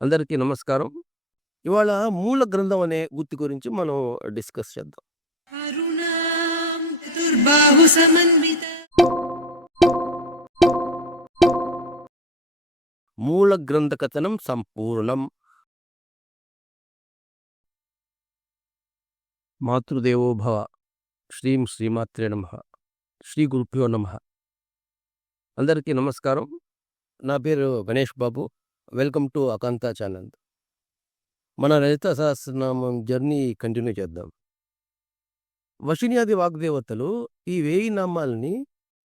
అందరికీ నమస్కారం. ఇవాళ మూల గ్రంథం అనే గుత్తి గురించి మనం డిస్కస్ చేద్దాం. కరుణాం చతుర్బాహు సమన్విత మూల గ్రంథ కథనం సంపూర్ణం. మాతృదేవో భవ. శ్రీం శ్రీమాత్రే నమః. శ్రీ గురుభ్యో నమః. అందరికీ నమస్కారం. నా పేరు Ganesh Babu. Welcome to Akanta channel. మన లలిత సహస్రనామం జర్నీ కంటిన్యూ చేద్దాం. వశిన్యాది వాగ్దేవతలు ఈ 1000 నామాలని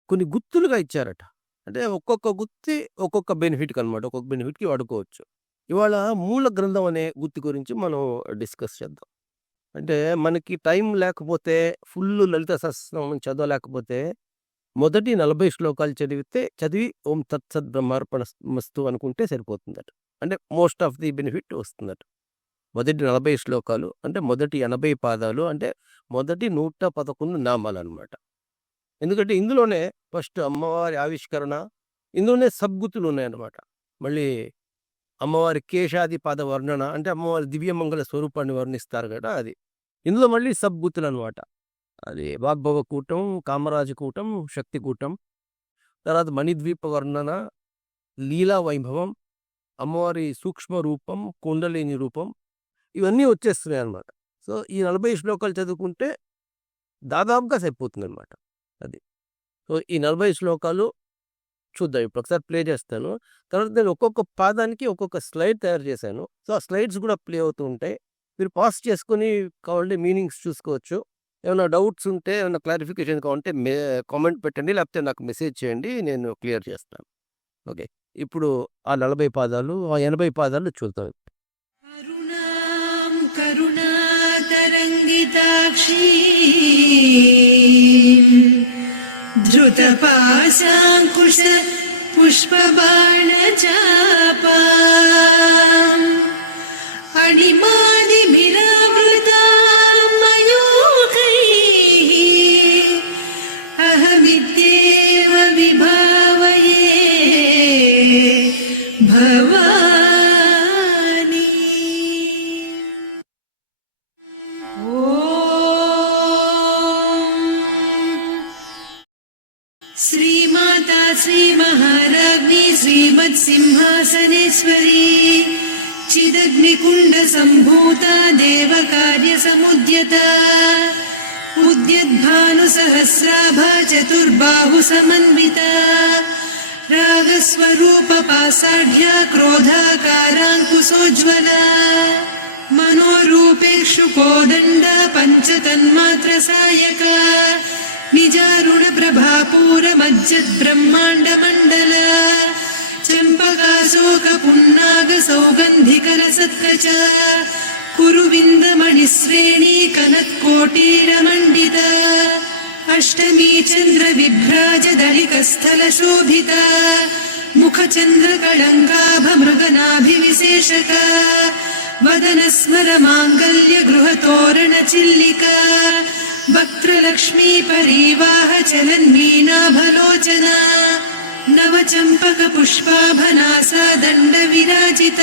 కొన్ని గుర్తులుగా ఇచ్చారట. అంటే ఒక్కొక్క గుత్తి ఒక్కొక్క బెనిఫిట్కి అనమాట. ఒక్కొక్క బెనిఫిట్కి వాడుకోవచ్చు. ఇవాళ మూల గ్రంథం అనే గుత్తి గురించి మనం డిస్కస్ చేద్దాం. అంటే మనకి టైం లేకపోతే ఫుల్ లలిత సహస్రనామం చదవలేకపోతే మొదటి 40 శ్లోకాలు చదివి ఓం తత్సత్ బ్రహ్మార్పణమస్తు అనుకుంటే సరిపోతుందట. అంటే మోస్ట్ ఆఫ్ ది బెనిఫిట్ వస్తుందట. మొదటి 40 శ్లోకాలు అంటే మొదటి 80 పాదాలు అంటే మొదటి 111 నామాలు అనమాట. ఎందుకంటే ఇందులోనే ఫస్ట్ అమ్మవారి ఆవిష్కరణ, ఇందులోనే సద్గుతులు ఉన్నాయన్నమాట. మళ్ళీ అమ్మవారి కేశాది పాద వర్ణన అంటే అమ్మవారి దివ్యమంగళ స్వరూపాన్ని వర్ణిస్తారు కదా, అది ఇందులో మళ్ళీ సద్గుతులు అనమాట. అది వాగ్భవ కూటం, కామరాజ కూటం, శక్తి కూటం, తర్వాత మణిద్వీప వర్ణన, లీలా వైభవం, అమ్మవారి సూక్ష్మ రూపం, కుండలిని రూపం, ఇవన్నీ వచ్చేస్తున్నాయి అనమాట. సో ఈ 40 శ్లోకాలు చదువుకుంటే దాదాపుగా సరిపోతుంది అనమాట. అది సో ఈ 40 శ్లోకాలు చూద్దాం. ఇప్పుడు ఒకసారి ప్లే చేస్తాను. తర్వాత నేను ఒక్కొక్క పాదానికి ఒక్కొక్క స్లైడ్ తయారు చేశాను. సో ఆ స్లైడ్స్ కూడా ప్లే అవుతూ ఉంటాయి. మీరు పాస్ చేసుకొని కావాలంటే మీనింగ్స్ చూసుకోవచ్చు. ఏమైనా డౌట్స్ ఉంటే, ఏమైనా క్లారిఫికేషన్ కావాలంటే కామెంట్ పెట్టండి, లేకపోతే నాకు మెసేజ్ చేయండి, నేను క్లియర్ చేస్తాను. ఓకే, ఇప్పుడు ఆ 40 పాదాలు, ఆ 80 పాదాలు చూద్దాం. కరుణాం కరుణాతరంగితాక్షీ ధృతపాశాంకుశ పుష్పబాణచాపాం అణిమాదిభిరావృతాం మయూఖైః అహమిత్యేవ విభావయే భవాని. శ్రీమాతా శ్రీ మహారాజ్ఞి శ్రీమత్సింహాసనేశ్వరీ చిదగ్నికుండ సంభూత దేవకార్య సముద్యత ఉద్యద్భాను సహస్రాభ చతుర్బాహు సమన్విత రాగస్వరూప పాసాఢ్య క్రోధాకారాంకుశోజ్వల మనోరూపేక్షు కోదండ పంచతన్మాత్ర సాయక నిజారుణ ప్రభాపూర మజ్జద్ బ్రహ్మాండ మండల చంపకాశోక పున్నాగ సౌగంధికర సత్కచ కురువిందమణిశ్రేణీ కనత్కోటీరమండిత అష్టమీ చంద్ర విభ్రాజ దళికస్థల శోభిత ముఖచంద్ర కళంకాభ మృగనాభివిశేషక వదన స్మర మాంగల్య గృహతోరణ చిల్లిక వక్త్రలక్ష్మీ పరీవాహ చలన్మీనాభలోచన నవచంపక పుష్పాభనాసా దండ విరాజిత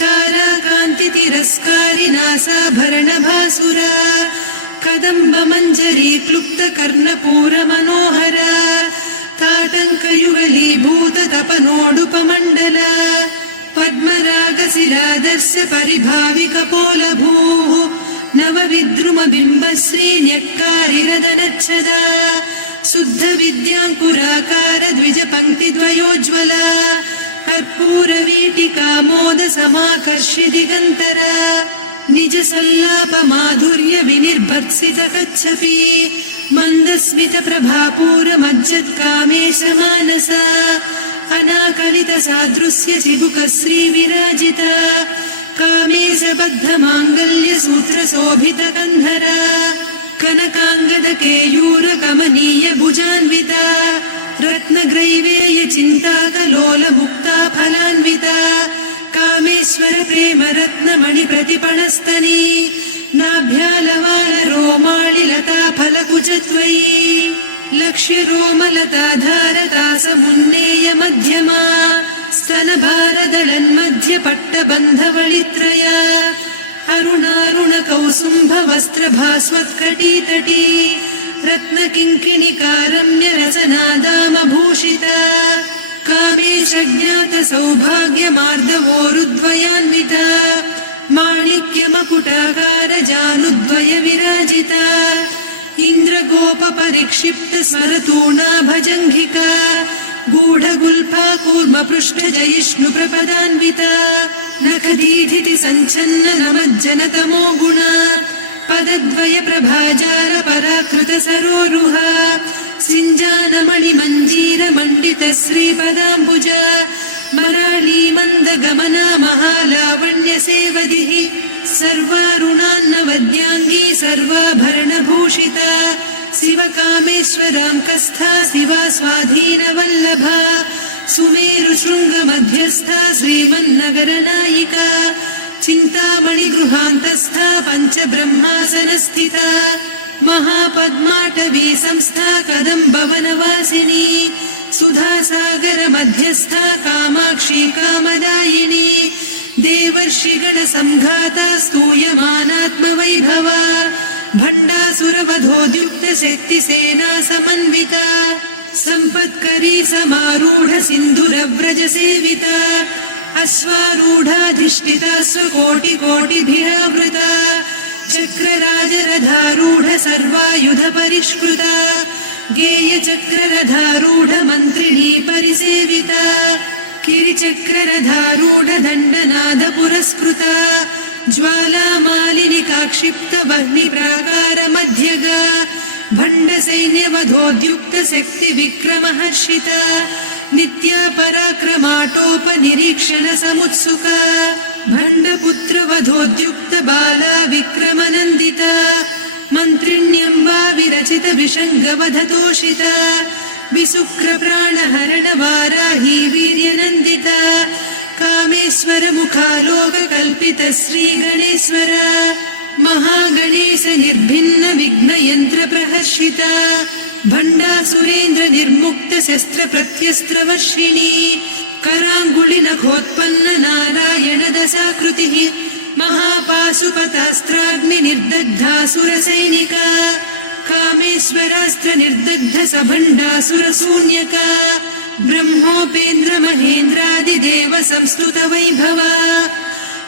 తారాకాంతి తిరస్కారి నాసాభరణ భాసుర కదంబ మంజరీ క్లుప్త కర్ణపూర మనోహర తాటంకయుగలీభూత తపనోడుపమండల పద్మరాగ శిరాదర్శ పరిభావిక పోలభూ నవ విద్రుమ బింబ శ్రీన్యక్కారిరదనచ్చద శుద్ధ విద్యాంకురాకార ద్విజ పంక్తి ద్వయోజ్వల కర్పూర వీటికామోద సమాకర్షి దిగంతర నిజ సల్లాప మాధుర్య వినిర్భర్సిత కచ్చపి మందస్మిత ప్రభాపూర మజ్జత్ కామేశ మానస అనాకలిత సాదృశ్య చిబుక శ్రీ విరాజిత కామేశ బద్ధ మాంగల్య సూత్ర శోభిత కంధర కనకాంగద కేయూర కమనీయ భుజాన్విత రత్నగ్రైవేయ చింతాకలోల ముక్తా ఫలాన్విత కామేశ్వర ప్రేమ రత్నమణి ప్రతిపణస్తని నాభ్యాలవాల రోమాళి లతా ఫలకుచత్వయీ లక్ష్య రోమలతా ధారతా సమున్నేయ మధ్యమా स्तनभारदळन्मध्यपट्टबन्धवळित्रय अरुणारुणकौसुम्भवस्त्रभास्वत्कटीतटी रत्नकिङ्किणिकारम्यरसनादामभूषिता कामेशज्ञातसौभाग्यमार्दवोरुद्वयान्विता माणिक्यमकुटाकारजानुद्वय विराजिता इन्द्रगोपपरिक्षिप्तस्मरतूणाभजङ्घिका गूढगुल्फा कूर्मपृष्ठजयिष्णुप्रपदान्विता नखदीधिति सञ्छन्न नमज्जनतमो गुणा पदद्वय प्रभाजार पराकृत सरोरुहा सिञ्जानमणिमञ्जीरमण्डित श्रीपदाम्बुजा मराळी मन्दगमना महालावण्य सेवदिः सर्वारुणान्नवद्याङ्गी सर्वाभरणभूषिता शिवकामेश्वराङ्कस्था शिवा स्वाधीनवल्लभा सुमेरुशृङ्गमध्यस्था श्रीमन्नगरनायिका चिन्तामणिगृहान्तस्था पञ्चब्रह्मासनस्थिता महापद्माटवी संस्था कदम्बवनवासिनी सुधासागरमध्यस्था कामाक्षी कामदायिनी देवर्षिगणसङ्घाता स्तूयमानात्मवैभवा भण्डासुरवधोद्युक्तशक्तिसेना समन्विता सम्पत्करी समारूढ सिन्धुरव्रजसेविता अश्वारूढाधिष्ठिता स्वकोटिकोटिभिरावृता चक्रराजरथारूढ सर्वायुधपरिष्कृता गेयचक्ररथारूढ मन्त्रिणी परिसेविता किरिचक्ररथारूढ दण्डनाद पुरस्कृता ज्वालामालिनिकाक्षिप्त वह्निप्राकारमध्यगा भण्डसैन्यवधोद्युक्त शक्तिविक्रमहर्षिता नित्या पराक्रमाटोपनिरीक्षण समुत्सुका भण्डपुत्रवधोद्युक्त बाला विक्रमनन्दिता मन्त्रिण्यम्बा विरचित विषङ्गवधतोषिता विशुक्रप्राणहरण वाराही वीर्यनन्दिता कामेश्वर मुखालोककल्पित श्रीगणेश्वर महागणेश निर्भिन्न विघ्नयन्त्र प्रहर्षिता भण्डासुरेन्द्र निर्मुक्त शस्त्र प्रत्यस्त्रवर्षिणी कराङ्गुलिनखोत्पन्न नारायण दशाकृतिः महापाशुपतास्त्राग्नि निर्दग्धासुरसैनिका कामेश्वरास्त्र निर्दग्ध सभण्डासुरशून्यका ब्रह्मोपेन्द्र महेन्द्रादिदेव संस्तुत वैभवा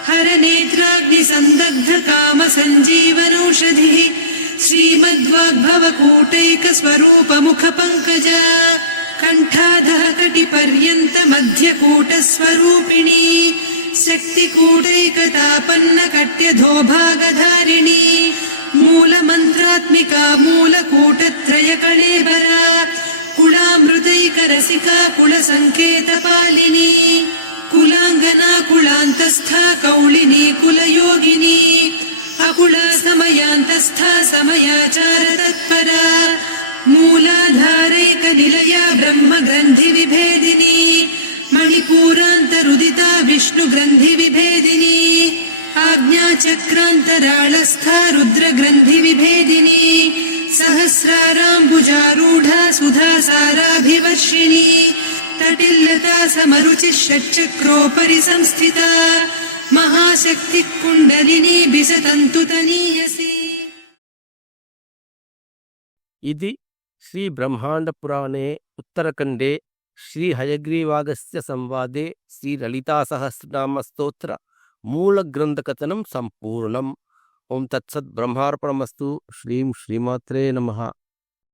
हरनेत्राग्नि संदग्ध काम सञ्जीवनौषधिः श्रीमद्वाग्भवकूटैक स्वरूप मुख पंकजा कण्ठाधः कटिपर्यन्त मध्यकूट स्वरूपिणी शक्तिकूटैकतापन्न कट्यधोभागधारिणी मूलमन्त्रात्मिका मूलकूटत्रय कळेबरा कुलामृतैकरसिका कुलसङ्केतपालिनी कुलाङ्गना कुलान्तस्था कौलिनी कुलयोगिनी अकुला समयान्तस्था समयाचार तत्परा मूलाधारैकनिलया ब्रह्मग्रन्थिविभेदिनी मणिपूरान्तरुदिता विष्णुग्रन्थिविभेदिनी आज्ञाचक्रान्तराळस्था रुद्रग्रन्थिविभेदिनी सहस्राराम्बुजारूढा सुधासाराभिवर्षिणी तटिल्लता समरुचिः षट्चक्रोपरि संस्थिता महाशक्तिः कुण्डलिनी बिसतन्तुतनीयसी। इति श्री ब्रह्मांड पुराणे उत्तरखंडे श्री हयग्रीवागस्य संवादे श्री ललिता सहस्रनाम स्तोत्र मूल ग्रंथ कथनं संपूर्णम्। ओम तत्सत् ब्रह्मार्पणमस्तु। श्रीं श्रीमात्रे नमः।